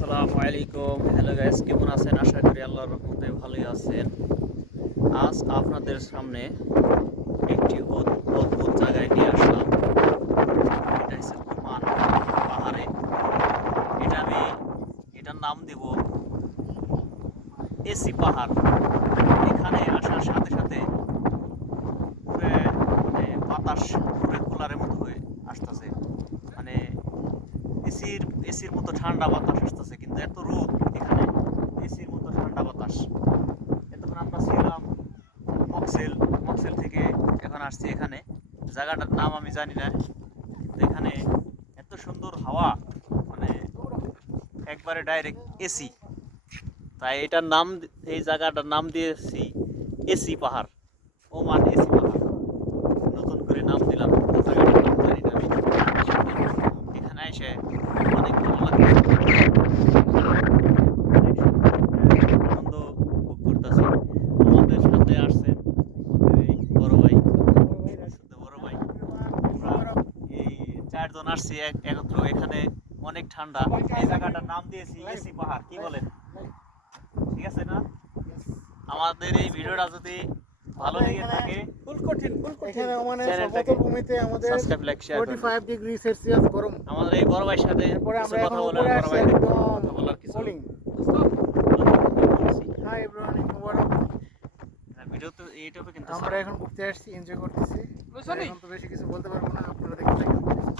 আসসালামু আলাইকুম। Hello guys কেমন আছেন? আশা করি আল্লাহর রহমতে ভালোই আছেন। আজ আপনাদের সামনে একটি অদ্ভুত জায়গায় নিয়ে আসলাম। এটা হচ্ছে কুমান পাহাড়ে। এটা আমি, এটার নাম দেব এসি পাহাড়। এখানে আসার সাথে সাথে পুরে মানে বাতাস পুরে কুলারের মতো হয়ে আসতেছে মানে এসির এসির মতো ঠান্ডা বাতাস আসতেছে, কিন্তু এত রোদ এখানে। এসির মতো ঠান্ডা বাতাস। এতক্ষণ আমরা ছিলাম মক্সেল মক্সেল থেকে এখন আসছি এখানে। জায়গাটার নাম আমি জানি না, কিন্তু এখানে এত সুন্দর হাওয়া মানে একবারে ডাইরেক্ট এসি তাই এটার নাম এই জায়গাটার নাম দিয়েছি এসি পাহাড়। ওমান এসি পাহাড়। নতুন করে নাম দিলাম। জায়গাটার নাম জানি না এখানে এসে অনেক ভালো লাগে আনন্দ ভোগ করতেছি আমাদের সাথে আসছেন আমাদের এই বড় ভাই বড় ভাই আমরা এই চারজন আসছি একত্র এখানে অনেক ঠান্ডা এই জায়গাটার নাম দিয়েছি এসি পাহাড় কি বলেন ঠিক আছে না আমাদের এই ভিডিওটা যদি ভালো লেগে থাকে কঠিন এখানে মানে সমতল ভূমিতে আমাদের সাবস্ক্রাইব লাইক শেয়ার করুন 45 ডিগ্রি সেলসিয়াস গরম। আমাদের এই বড় ভাইয়ের সাথে এরপরে আমরা কথা বলার বড় ভাই কথা বলার কিছু কুলিং হাই এভরিওয়ান মুবারক। ভিডিও তো ইউটিউবে কিন্তু আমরা এখন ঘুরতে আসছি এনজয় করতেছি। এখন তো বেশি কিছু বলতে পারব না আপনারা দেখতে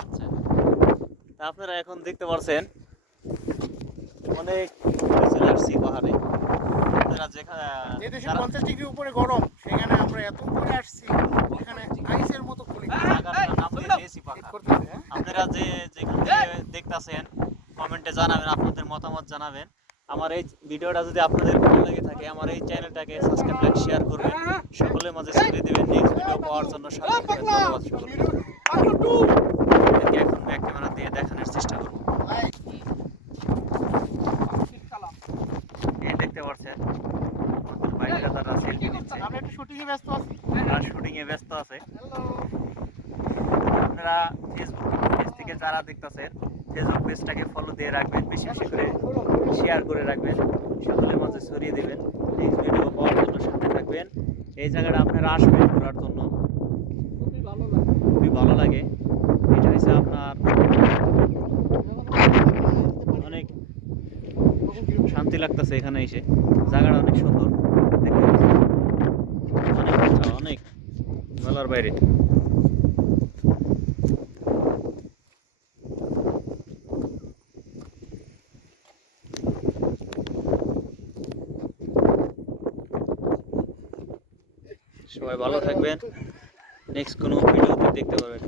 আচ্ছা। আপনারা এখন দেখতে পারছেন অনেক চলে আসছি পাহাড়ে। আপনারা যেখানে যে দেশে যারা- 50 ডিগ্রি উপরে গরম সেখানে আমরা এত উপরে আসছি এখানে আইসের মতো করতেছে হ্যাঁ? আপনারা যে যেখানে দেখতাছেন কমেন্টে জানাবেন আপনাদের মতামত জানাবেন। আমার এই ভিডিওটা যদি আপনাদের ভালো লেগে থাকে আমার এই চ্যানেলটাকে সাবস্ক্রাইব লাইক শেয়ার করবেন। সকলের মাঝে ছড়িয়ে দেবেন। নেক্সট ভিডিও পাওয়ার জন্য সাথে ধন্যবাদ সকলকে। আমরা একটু ব্যস্ত আছি। আপনারা ফেসবুক যারা ফেসবুক পেজটাকে ফলো দিয়ে রাখবেন, বেশি শেয়ার করে রাখবেন। সকলের মাঝে ছড়িয়ে দিবেন। ভিডিও থাকবেন। এই জায়গাটা আপনারা আসবেন ঘোরার জন্য। খুবই ভালো লাগে। এটা হচ্ছে আপনার অনেক শান্তি লাগতেছে এখানে এসে। জায়গাটা অনেক সুন্দর। উঁচা, অনেক মেলার বাইরে। সবাই ভালো থাকবেন। নেক্সট কোনো ভিডিওতে দেখতে পাবেন।